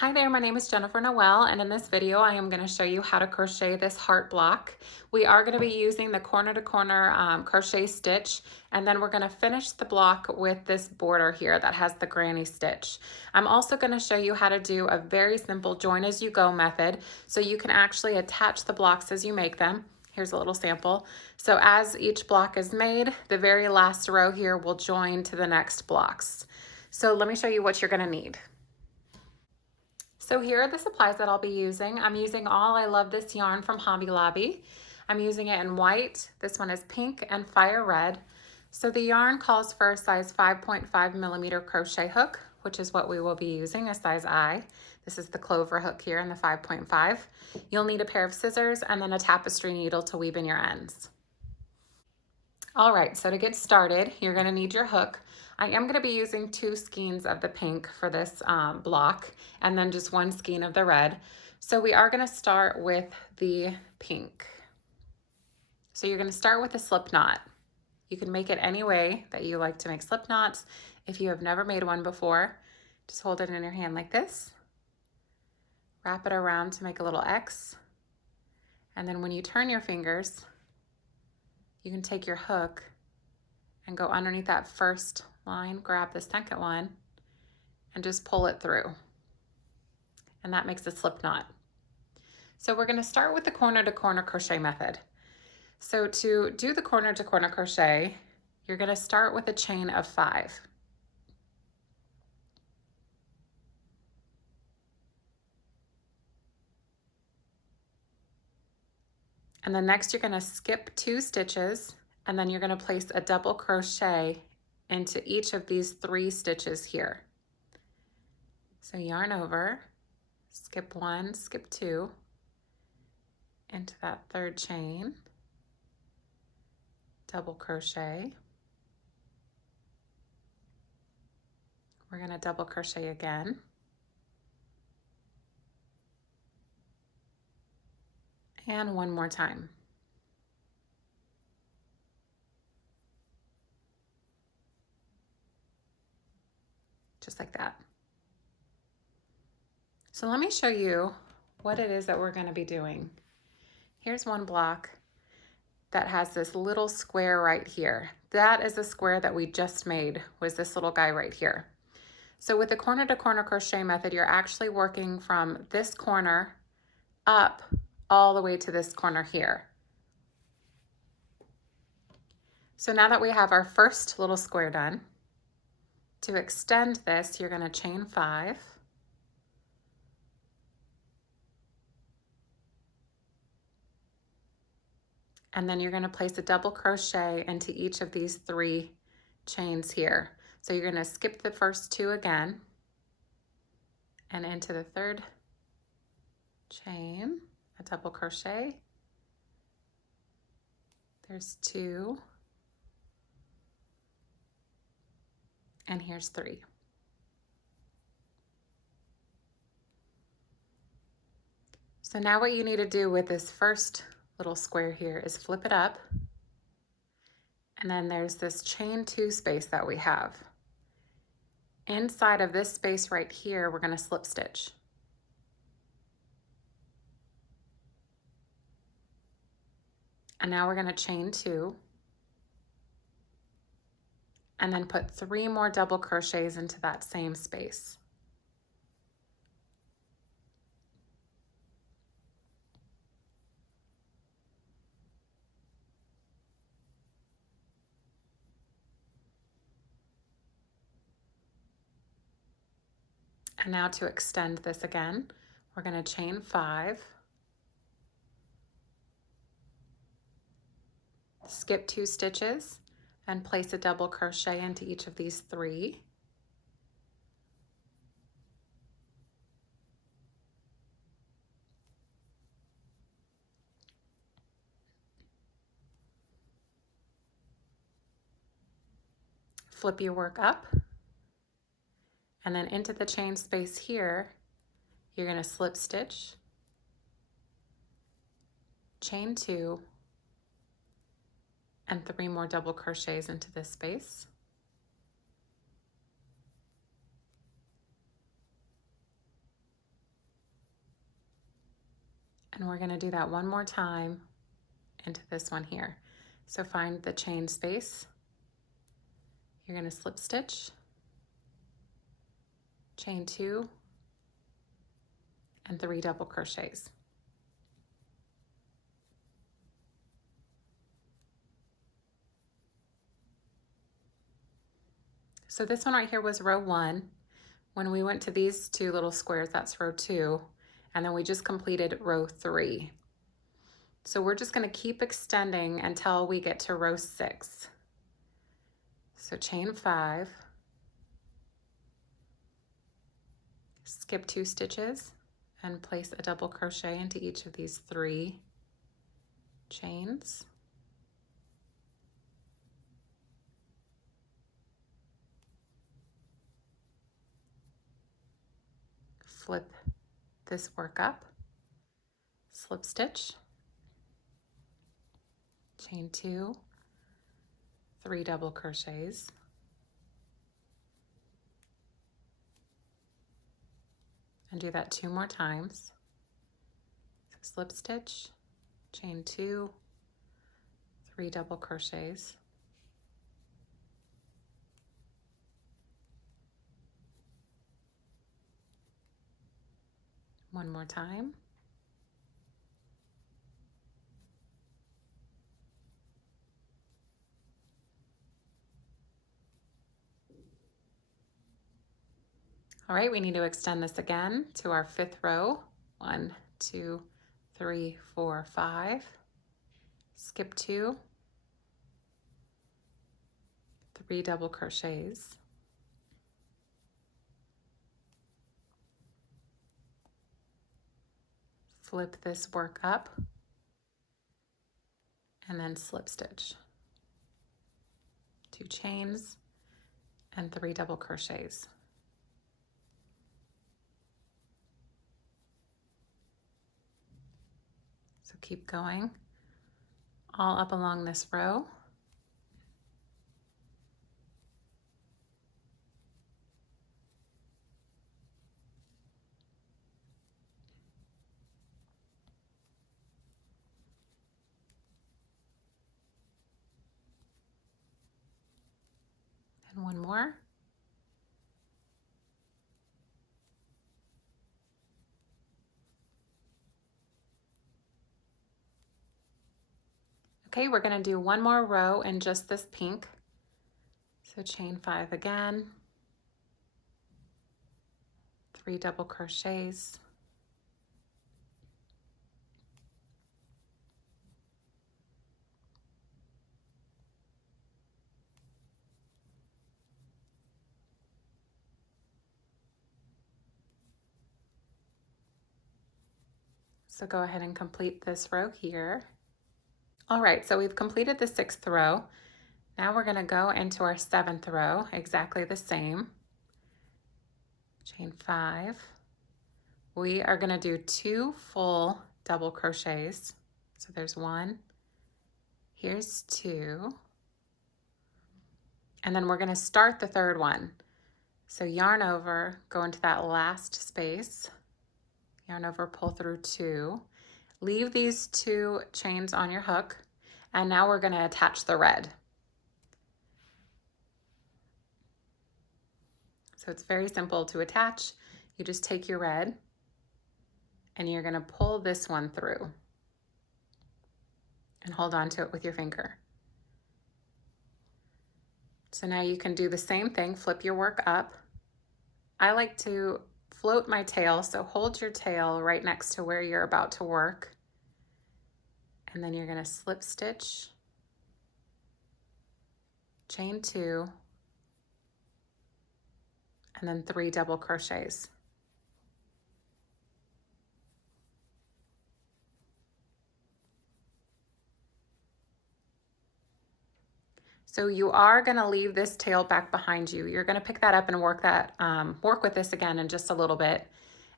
Hi there, my name is Jennifer Noel, and in this video I am going to show you how to crochet this heart block. We are going to be using the corner to corner crochet stitch, and then we're going to finish the block with this border here that has the granny stitch. I'm also going to show you how to do a very simple join as you go method, so you can actually attach the blocks as you make them. Here's a little sample. So as each block is made, the very last row here will join to the next blocks. So let me show you what you're going to need. So here are the supplies that I'll be using. I'm using All I Love This yarn from Hobby Lobby. I'm using it in white. This one is pink and fire red. So the yarn calls for a size 5.5 millimeter crochet hook, which is what we will be using, a size I. This is the clover hook here in the 5.5. You'll need a pair of scissors and then a tapestry needle to weave in your ends. All right, so to get started, you're gonna need your hook. I am gonna be using 2 skeins of the pink for this block, and then just 1 skein of the red. So we are gonna start with the pink. So you're gonna start with a slip knot. You can make it any way that you like to make slip knots. If you have never made one before, just hold it in your hand like this. Wrap it around to make a little X. And then when you turn your fingers, you can take your hook and go underneath that first line, grab the second one, and just pull it through. And that makes a slip knot. So we're gonna start with the corner to corner crochet method. So to do the corner to corner crochet, you're gonna start with a chain of 5. And then next you're gonna skip 2 stitches, and then you're gonna place a double crochet into each of these 3 stitches here. So yarn over, skip 1, skip 2, into that 3rd chain, double crochet. We're gonna double crochet again. And one more time. Just like that. So let me show you what it is that we're gonna be doing. Here's one block that has this little square right here. That is the square that we just made, was this little guy right here. So with the corner to corner crochet method, you're actually working from this corner up all the way to this corner here. So now that we have our first little square done, to extend this, you're gonna chain 5. And then you're gonna place a double crochet into each of these 3 chains here. So you're gonna skip the first 2 again, and into the 3rd chain, a double crochet. There's 2, and here's 3. So now what you need to do with this first little square here is flip it up, and then there's this chain 2 space that we have. Inside of this space right here, we're gonna slip stitch. And now we're gonna chain 2, and then put 3 more double crochets into that same space. And now to extend this again, we're gonna chain 5, skip 2 stitches, and place a double crochet into each of these 3. Flip your work up, and then into the chain space here, you're gonna slip stitch, chain 2, and 3 more double crochets into this space. . And we're going to do that one more time into this one here. So find the chain space. You're going to slip stitch, chain 2, and 3 double crochets. So this one right here was row 1. When we went to these 2 little squares, that's row 2, and then we just completed row 3. So we're just going to keep extending until we get to row 6. So chain 5, skip 2 stitches, and place a double crochet into each of these 3 chains. Flip this work up, slip stitch, chain 2, 3 double crochets, and do that 2 more times. So slip stitch, chain 2, 3 double crochets, one more time, all right, we need to extend this again to our 5th row. 1, 2, 3, 4, 5. Skip 2, 3 double crochets, flip this work up, and then slip stitch. 2 chains and 3 double crochets. So keep going all up along this row. And one more. Okay, we're going to do one more row in just this pink. So chain 5 again, 3 double crochets, so go ahead and complete this row here. All right, so we've completed the 6th row. Now we're going to go into our 7th row, exactly the same. Chain 5. We are going to do 2 full double crochets. So there's 1, here's 2, and then we're going to start the 3rd one. So yarn over, go into that last space, yarn over, pull through 2, leave these 2 chains on your hook, and now we're going to attach the red. So it's very simple to attach. You just take your red and you're going to pull this one through and hold on to it with your finger. So now you can do the same thing, flip your work up. I like to float my tail, so hold your tail right next to where you're about to work. And then you're going to slip stitch, chain 2, and then 3 double crochets. So you are going to leave this tail back behind you. You're going to pick that up and work with this again in just a little bit.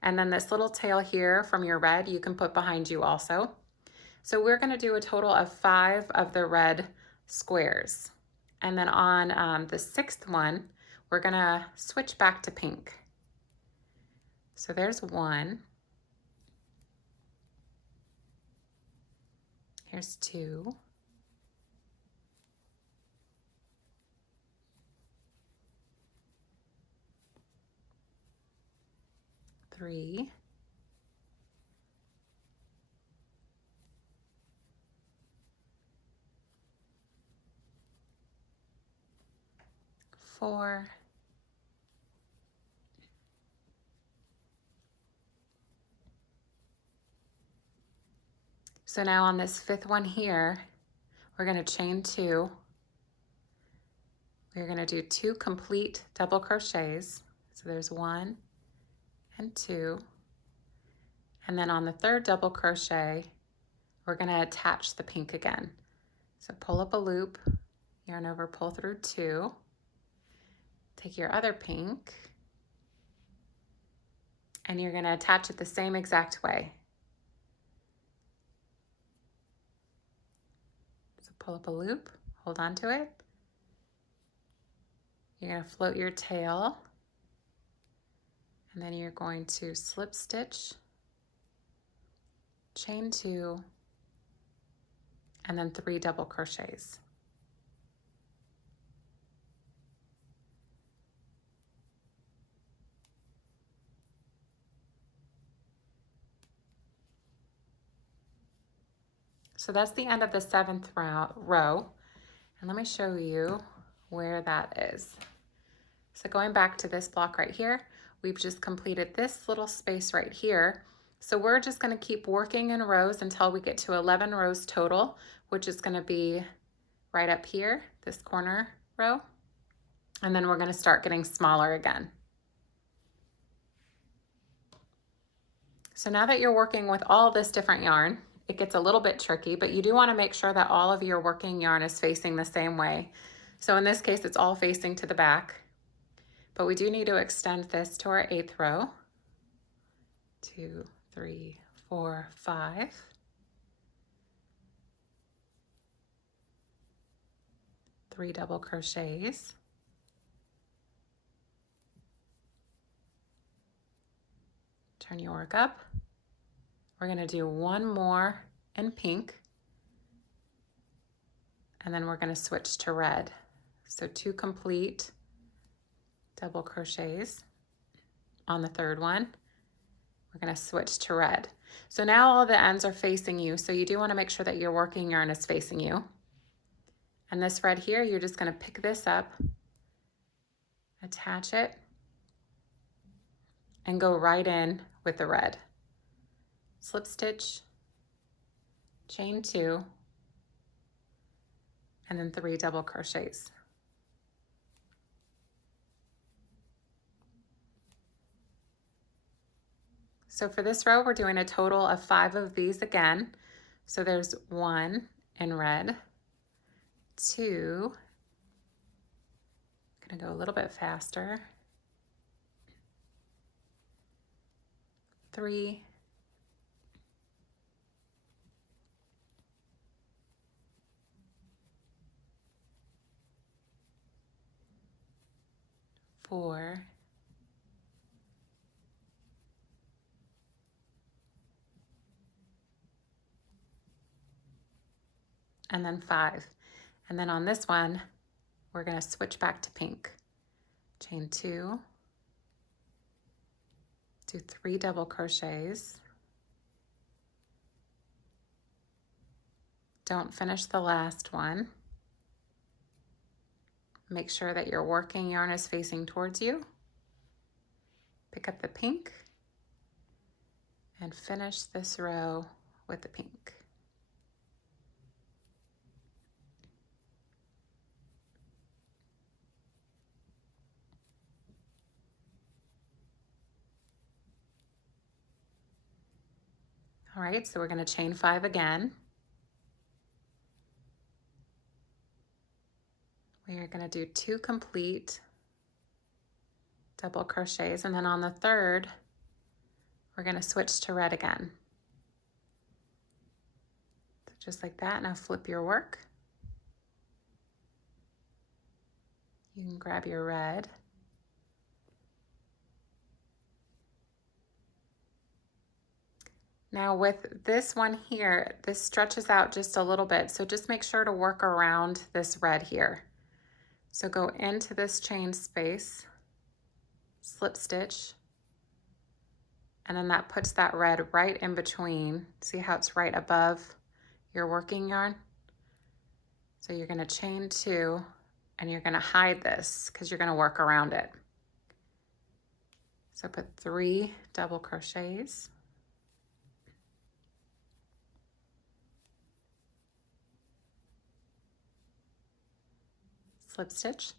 And then this little tail here from your red, you can put behind you also. So we're going to do a total of 5 of the red squares. And then on the 6th one, we're going to switch back to pink. So there's 1. Here's 2. 3. 4. So now on this 5th one here, we're going to chain 2. We're going to do 2 complete double crochets. So there's 1 and 2. And then on the 3rd double crochet, we're going to attach the pink again. So pull up a loop, yarn over, pull through 2. Take your other pink, and you're going to attach it the same exact way. So pull up a loop, hold on to it. You're going to float your tail, and then you're going to slip stitch, chain 2, and then 3 double crochets. So that's the end of the 7th row. And let me show you where that is. So going back to this block right here, we've just completed this little space right here. So we're just going to keep working in rows until we get to 11 rows total, which is going to be right up here, this corner row. And then we're going to start getting smaller again. So now that you're working with all this different yarn, it gets a little bit tricky, but you do want to make sure that all of your working yarn is facing the same way. So in this case, it's all facing to the back, but we do need to extend this to our 8th row. 2, 3, 4, 5. 3 double crochets. Turn your work up. We're going to do 1 more in pink, and then we're going to switch to red. So 2 complete double crochets on the 3rd one. We're going to switch to red. So now all the ends are facing you, so you do want to make sure that your working yarn is facing you. And this red here, you're just going to pick this up, attach it, and go right in with the red. Slip stitch, chain 2, and then 3 double crochets. So for this row, we're doing a total of 5 of these again. So there's 1 in red, 2, gonna go a little bit faster, 3, 4, and then 5. And then on this one, we're going to switch back to pink. Chain 2, do 3 double crochets. Don't finish the last one. Make sure that your working yarn is facing towards you. Pick up the pink and finish this row with the pink. All right, so we're going to chain 5 again. We are going to do 2 complete double crochets, and then on the 3rd, we're going to switch to red again. So just like that. Now flip your work. You can grab your red. Now with this one here, this stretches out just a little bit, so just make sure to work around this red here. So go into this chain space, slip stitch, and then that puts that red right in between. See how it's right above your working yarn? So you're gonna chain 2 and you're gonna hide this because you're gonna work around it. So put 3 double crochets. Slip stitch.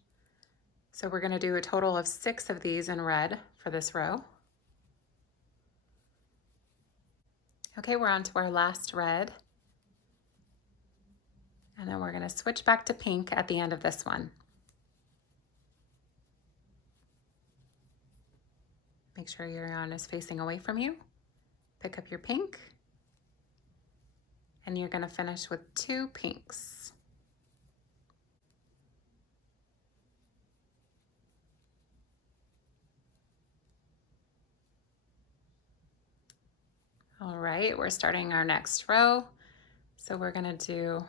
So we're gonna do a total of 6 of these in red for this row. Okay, we're on to our last red. And then we're gonna switch back to pink at the end of this one. Make sure your yarn is facing away from you. Pick up your pink. And you're gonna finish with 2 pinks. All right, we're starting our next row. So we're gonna do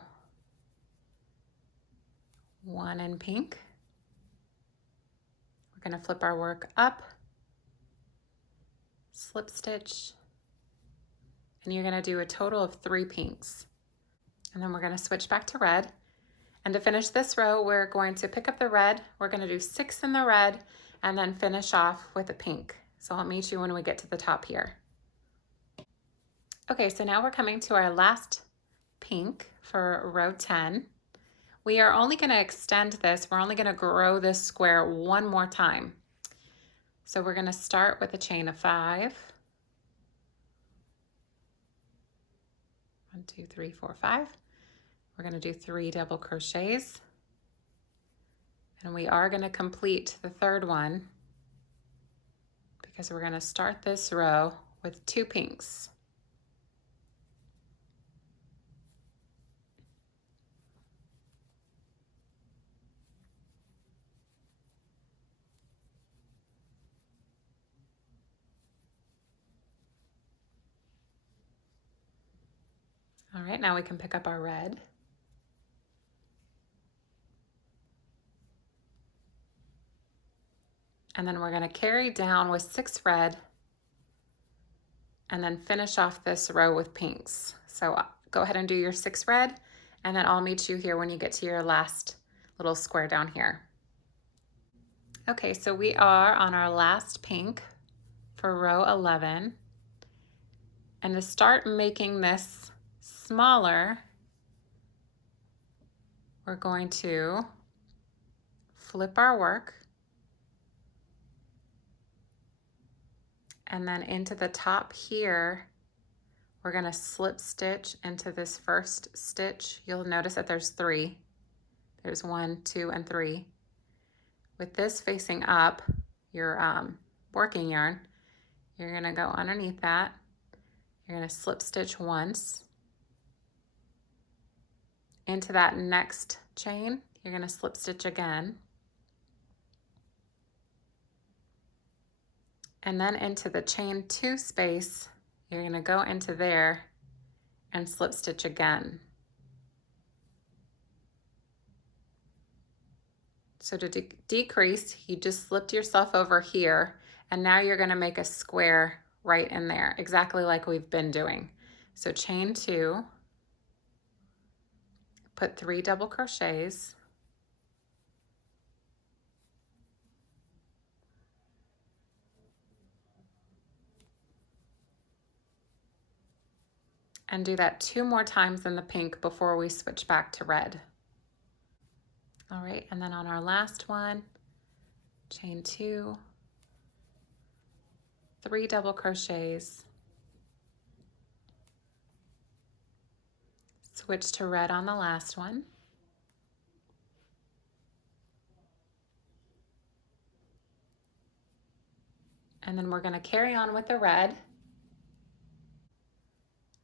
1 in pink. We're gonna flip our work up, slip stitch, and you're gonna do a total of 3 pinks. And then we're gonna switch back to red. And to finish this row, we're going to pick up the red. We're gonna do 6 in the red and then finish off with a pink. So I'll meet you when we get to the top here. Okay, so now we're coming to our last pink for row 10. We are only gonna extend this. We're only gonna grow this square one more time. So we're gonna start with a chain of 5. 1, 2, 3, 4, 5. We're gonna do 3 double crochets. And we are gonna complete the third one because we're gonna start this row with 2 pinks. All right, now we can pick up our red. And then we're gonna carry down with 6 red and then finish off this row with pinks. So go ahead and do your 6 red, and then I'll meet you here when you get to your last little square down here. Okay, so we are on our last pink for row 11. And to start making this smaller, we're going to flip our work and then into the top here, we're gonna slip stitch into this first stitch. You'll notice that there's 3. There's 1, 2, and 3. With this facing up, your working yarn, you're gonna go underneath that. You're gonna slip stitch once. Into that next chain, you're gonna slip stitch again. And then into the chain 2 space, you're gonna go into there and slip stitch again. So to decrease, you just slipped yourself over here, and now you're gonna make a square right in there, exactly like we've been doing. So chain 2, put 3 double crochets, and do that 2 more times in the pink before we switch back to red. All right, and then on our last one, chain 2, 3 double crochets, switch to red on the last one, and then we're going to carry on with the red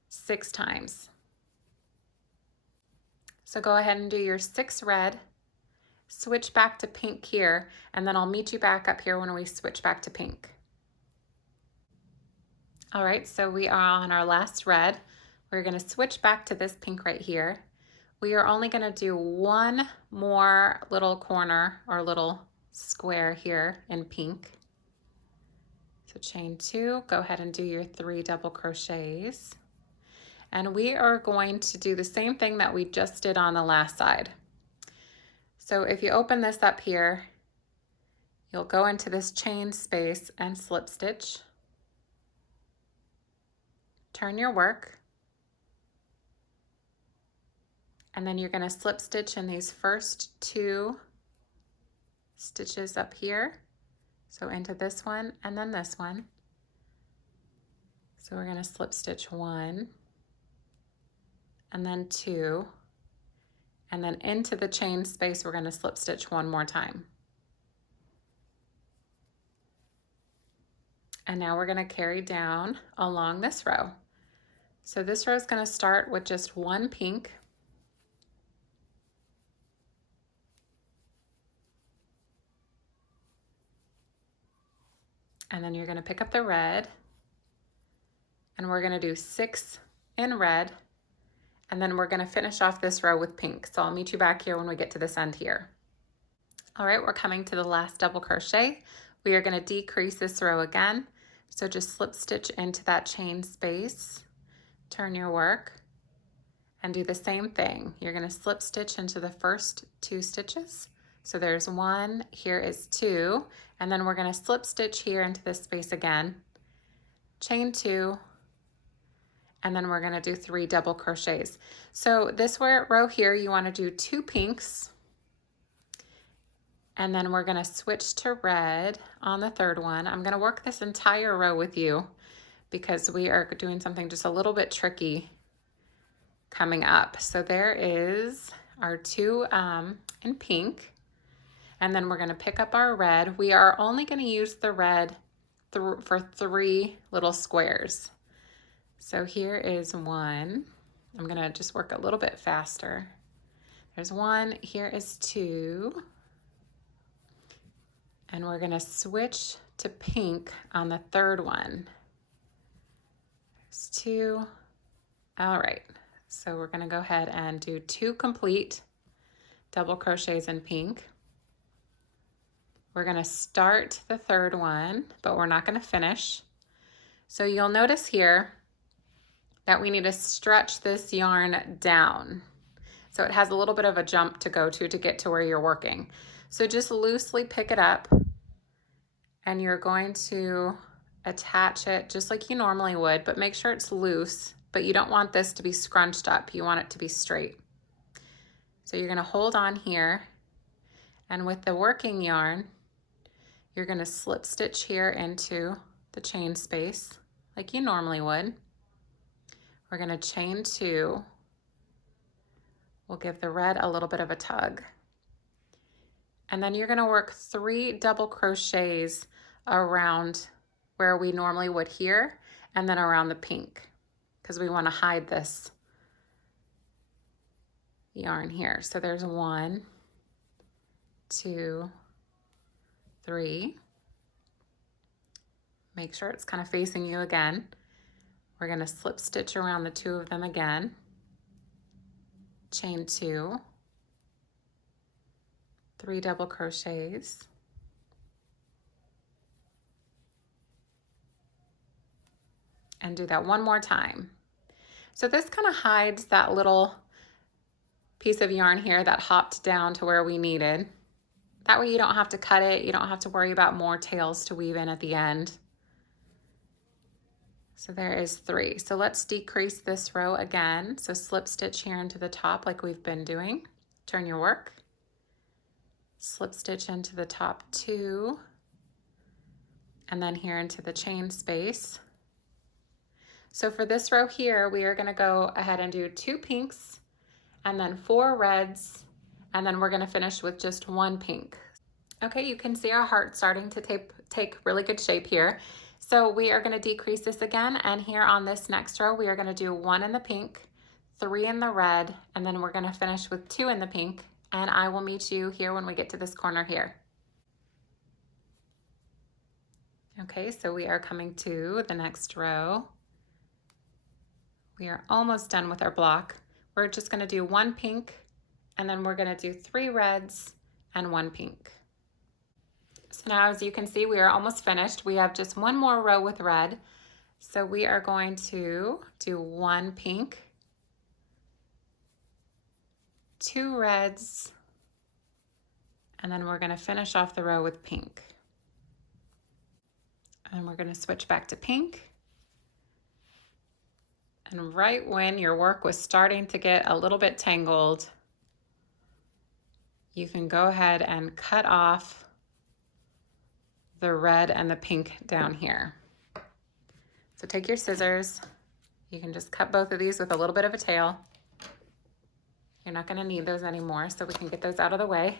6 times. So go ahead and do your 6 red, switch back to pink here, and then I'll meet you back up here when we switch back to pink. All right, so we are on our last red. We're gonna switch back to this pink right here. We are only gonna do one more little corner or little square here in pink. So chain 2, go ahead and do your 3 double crochets. And we are going to do the same thing that we just did on the last side. So if you open this up here, you'll go into this chain space and slip stitch. Turn your work. And then you're going to slip stitch in these first 2 stitches up here. So into this one and then this one. So we're going to slip stitch 1 and then 2. And then into the chain space, we're going to slip stitch 1 more time. And now we're going to carry down along this row. So this row is going to start with just 1 pink. And then you're going to pick up the red. And we're going to do 6 in red. And then we're going to finish off this row with pink. So I'll meet you back here when we get to this end here. All right, we're coming to the last double crochet. We are going to decrease this row again. So just slip stitch into that chain space, turn your work, and do the same thing. You're going to slip stitch into the first 2 stitches. So there's 1, here is 2, and then we're going to slip stitch here into this space again, chain 2, and then we're going to do 3 double crochets. So this row here, you want to do 2 pinks, and then we're going to switch to red on the 3rd one. I'm going to work this entire row with you because we are doing something just a little bit tricky coming up. So there is our 2 in pink, and then we're going to pick up our red. We are only going to use the red for 3 little squares. So here is 1. I'm going to just work a little bit faster. There's 1, here is 2. And we're going to switch to pink on the 3rd one. There's 2. All right, so we're going to go ahead and do 2 complete double crochets in pink. We're going to start the 3rd one, but we're not going to finish. So you'll notice here that we need to stretch this yarn down. So it has a little bit of a jump to go to get to where you're working. So just loosely pick it up, and you're going to attach it just like you normally would, but make sure it's loose, but you don't want this to be scrunched up. You want it to be straight. So you're going to hold on here, and with the working yarn, you're going to slip stitch here into the chain space like you normally would. We're going to chain 2. We'll give the red a little bit of a tug. And then you're going to work 3 double crochets around where we normally would here, and then around the pink, because we want to hide this yarn here. So there's 1, 2, 3. Make sure it's kind of facing you again. We're going to slip stitch around the 2 of them again, chain 2, 3 double crochets, and do that one more time. So this kind of hides that little piece of yarn here that hopped down to where we needed. That way you don't have to cut it, you don't have to worry about more tails to weave in at the end. So there is 3. So let's decrease this row again. So slip stitch here into the top like we've been doing. Turn your work. Slip stitch into the top 2. And then here into the chain space. So for this row here, we are going to go ahead and do 2 pinks and then 4 reds. And then we're going to finish with just 1 pink. Okay, you can see our heart starting to take really good shape here. So we are going to decrease this again, and here on this next row, we are going to do 1 in the pink, 3 in the red, and then we're going to finish with 2 in the pink, and I will meet you here when we get to this corner here. Okay, so we are coming to the next row. We are almost done with our block. We're just gonna do 1 pink, and then we're gonna do 3 reds and 1 pink. So now, as you can see, we are almost finished. We have just 1 more row with red. So we are going to do 1 pink, 2 reds, and then we're gonna finish off the row with pink. And we're gonna switch back to pink. And right when your work was starting to get a little bit tangled, you can go ahead and cut off the red and the pink down here. So take your scissors. You can just cut both of these with a little bit of a tail. You're not gonna need those anymore, so we can get those out of the way.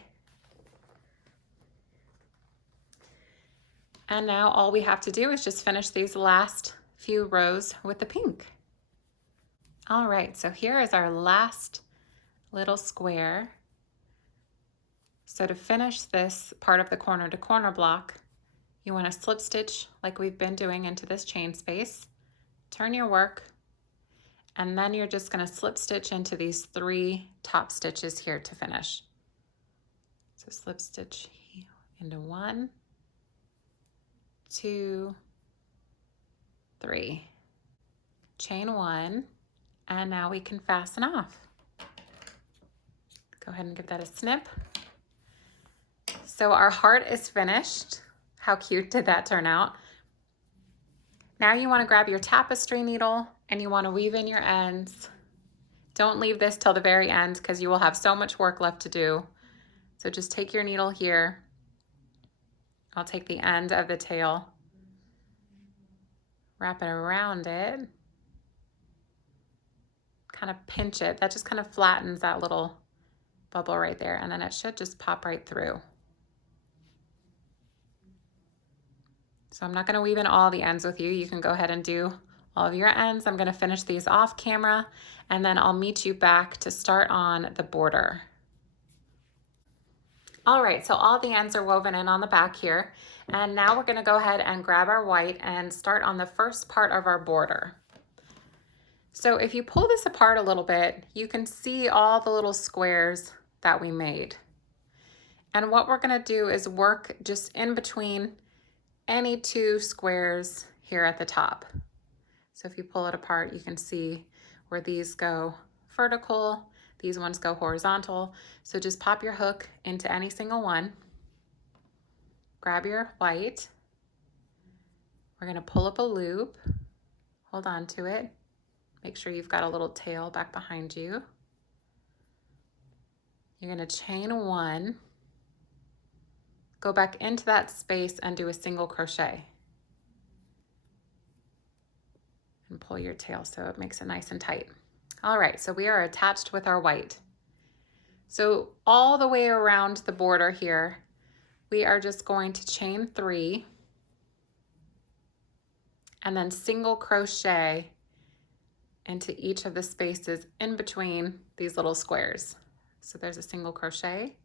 And now all we have to do is just finish these last few rows with the pink. All right, so here is our last little square. So to finish this part of the corner to corner block, you want to slip stitch like we've been doing into this chain space, turn your work, and then you're just going to slip stitch into these 3 top stitches here to finish. So slip stitch into 1, 2, 3, chain 1, and now we can fasten off. Go ahead and give that a snip. So our heart is finished. How cute did that turn out? Now you want to grab your tapestry needle and you want to weave in your ends. Don't leave this till the very end because you will have so much work left to do. So just take your needle here. I'll take the end of the tail, wrap it around it, kind of pinch it. That just kind of flattens that little bubble right there, and then it should just pop right through. So I'm not going to weave in all the ends with you. You can go ahead and do all of your ends. I'm going to finish these off camera, and then I'll meet you back to start on the border. All right, so all the ends are woven in on the back here, and now we're going to go ahead and grab our white and start on the first part of our border. So if you pull this apart a little bit, you can see all the little squares that we made. And what we're going to do is work just in between any 2 squares here at the top. So if you pull it apart, you can see where these go vertical, these ones go horizontal. So just pop your hook into any single one, grab your white, we're going to pull up a loop, hold on to it, make sure you've got a little tail back behind you. You're going to chain 1, go back into that space and do a single crochet. And pull your tail so it makes it nice and tight. All right, so we are attached with our white. So all the way around the border here, we are just going to chain 3 and then single crochet into each of the spaces in between these little squares. So there's a single crochet,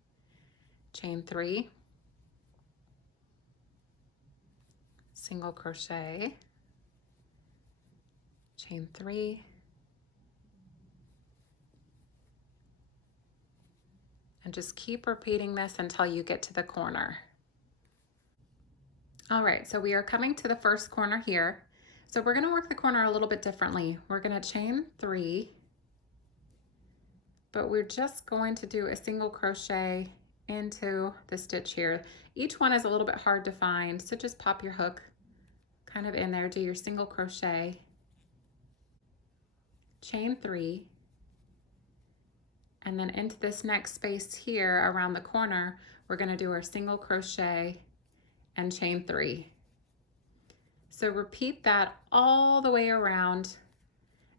chain 3, single crochet, chain 3, and just keep repeating this until you get to the corner. All right, so we are coming to the first corner here. So we're going to work the corner a little bit differently. We're going to chain 3, but we're just going to do a single crochet into the stitch here. Each one is a little bit hard to find, so just pop your hook kind of in there, do your single crochet, chain 3, and then into this next space here around the corner, we're going to do our single crochet and chain 3. So repeat that all the way around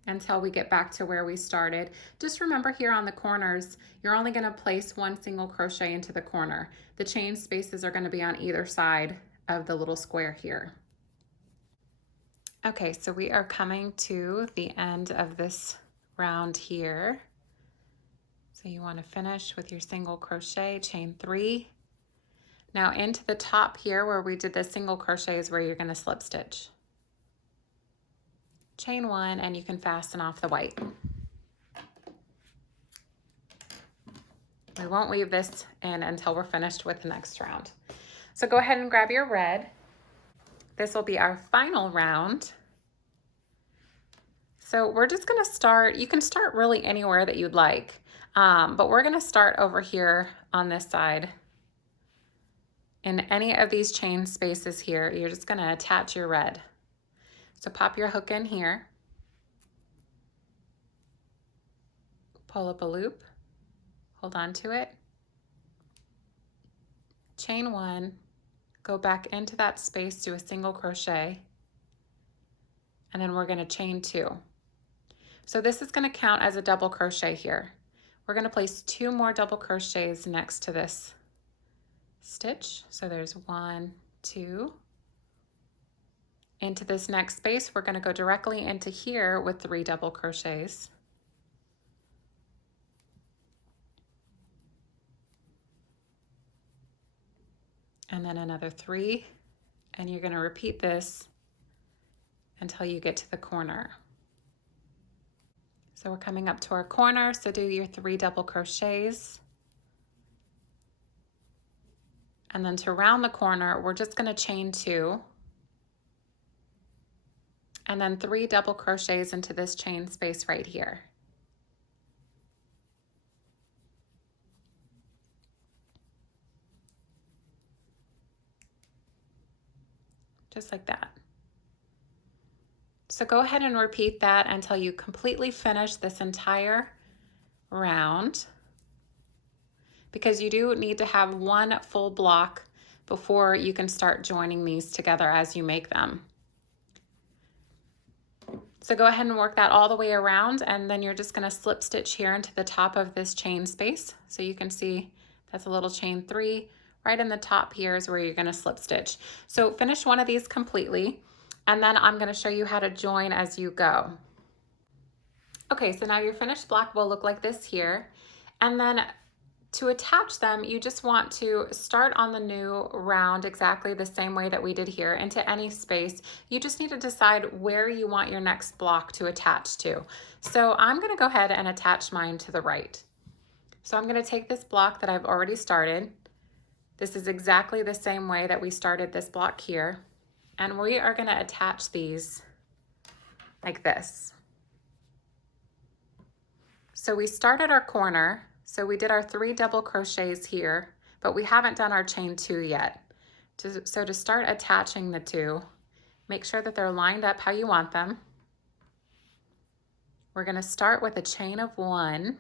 until we get back to where we started. Just remember here on the corners, you're only going to place 1 single crochet into the corner. The chain spaces are going to be on either side of the little square here. Okay, so we are coming to the end of this round here. So you want to finish with your single crochet, chain 3. Now into the top here where we did the single crochet is where you're going to slip stitch. Chain 1 and you can fasten off the white. We won't weave this in until we're finished with the next round. So go ahead and grab your red. This will be our final round. So we're just going to start, you can start really anywhere that you'd like, but we're going to start over here on this side. In any of these chain spaces here, you're just going to attach your red. So pop your hook in here, pull up a loop, hold on to it, chain 1, go back into that space, do a single crochet, and then we're going to chain 2. So this is going to count as a double crochet here. We're going to place 2 more double crochets next to this stitch. So there's 1, 2. Into this next space, we're going to go directly into here with 3 double crochets. And then another 3. And you're going to repeat this until you get to the corner. So we're coming up to our corner, so do your 3 double crochets. And then to round the corner, we're just going to chain 2. And then 3 double crochets into this chain space right here. Just like that. So go ahead and repeat that until you completely finish this entire round, because you do need to have 1 full block before you can start joining these together as you make them. So go ahead and work that all the way around, and then you're just going to slip stitch here into the top of this chain space. So you can see that's a little chain 3. Right in the top here is where you're going to slip stitch. So finish one of these completely, and then I'm going to show you how to join as you go. Okay, so now your finished block will look like this here. And then to attach them, you just want to start on the new round exactly the same way that we did here into any space. You just need to decide where you want your next block to attach to. So I'm going to go ahead and attach mine to the right. So I'm going to take this block that I've already started. This is exactly the same way that we started this block here. And we are going to attach these like this. So we started our corner. So we did our 3 double crochets here, but we haven't done our chain 2 yet. So to start attaching the 2, make sure that they're lined up how you want them. We're going to start with a chain of 1.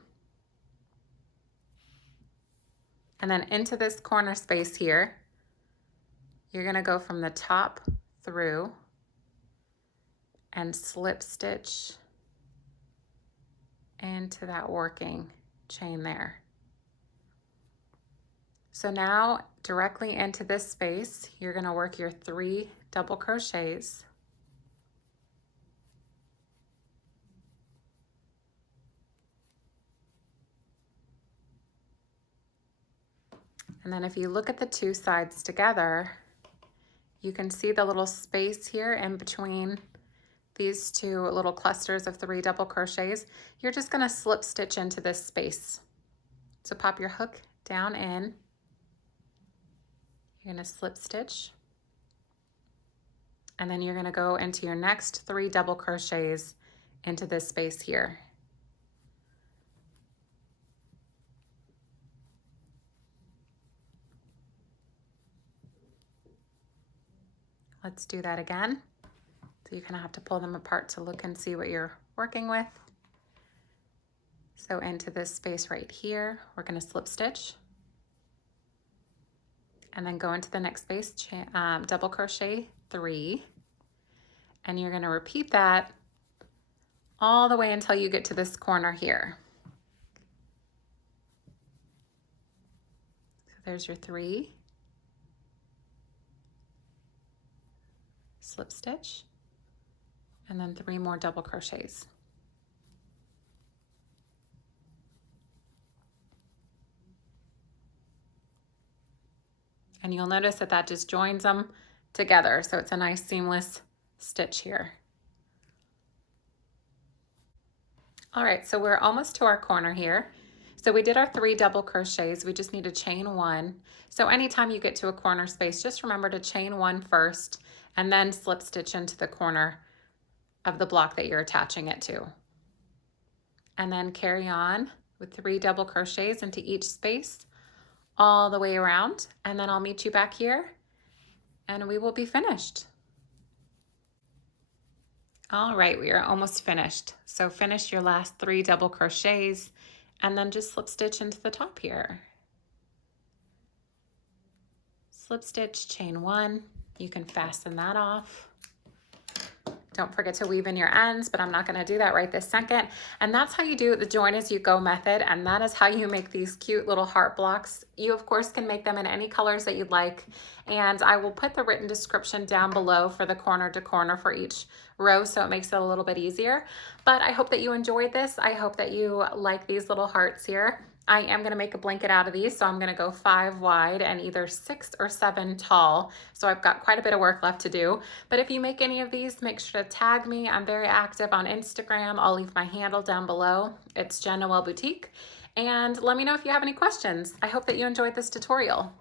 And then into this corner space here, you're going to go from the top through and slip stitch into that working chain there. So now directly into this space, you're going to work your 3 double crochets. And then if you look at the 2 sides together, you can see the little space here in between these 2 little clusters of 3 double crochets. You're just going to slip stitch into this space. So pop your hook down in. You're going to slip stitch. And then you're going to go into your next 3 double crochets into this space here. Let's do that again. So you kind of have to pull them apart to look and see what you're working with. So into this space right here, we're going to slip stitch. And then go into the next space, double crochet 3. And you're going to repeat that all the way until you get to this corner here. So there's your 3. Slip stitch, and then 3 more double crochets. And you'll notice that that just joins them together. So it's a nice seamless stitch here. All right, so we're almost to our corner here. So we did our 3 double crochets. We just need to chain 1. So anytime you get to a corner space, just remember to chain 1 first and then slip stitch into the corner of the block that you're attaching it to. And then carry on with 3 double crochets into each space all the way around. And then I'll meet you back here and we will be finished. All right, we are almost finished. So finish your last 3 double crochets and then just slip stitch into the top here. Slip stitch, chain 1. You can fasten that off. Don't forget to weave in your ends, but I'm not going to do that right this second. And that's how you do the join as you go method, and that is how you make these cute little heart blocks. You of course can make them in any colors that you'd like, and I will put the written description down below for the corner to corner for each row, so it makes it a little bit easier. But I hope that you enjoyed this. I hope that you like these little hearts here. I am going to make a blanket out of these, so I'm going to go 5 wide and either 6 or 7 tall. So I've got quite a bit of work left to do. But if you make any of these, make sure to tag me. I'm very active on Instagram. I'll leave my handle down below. It's Jen Noel Boutique. And let me know if you have any questions. I hope that you enjoyed this tutorial.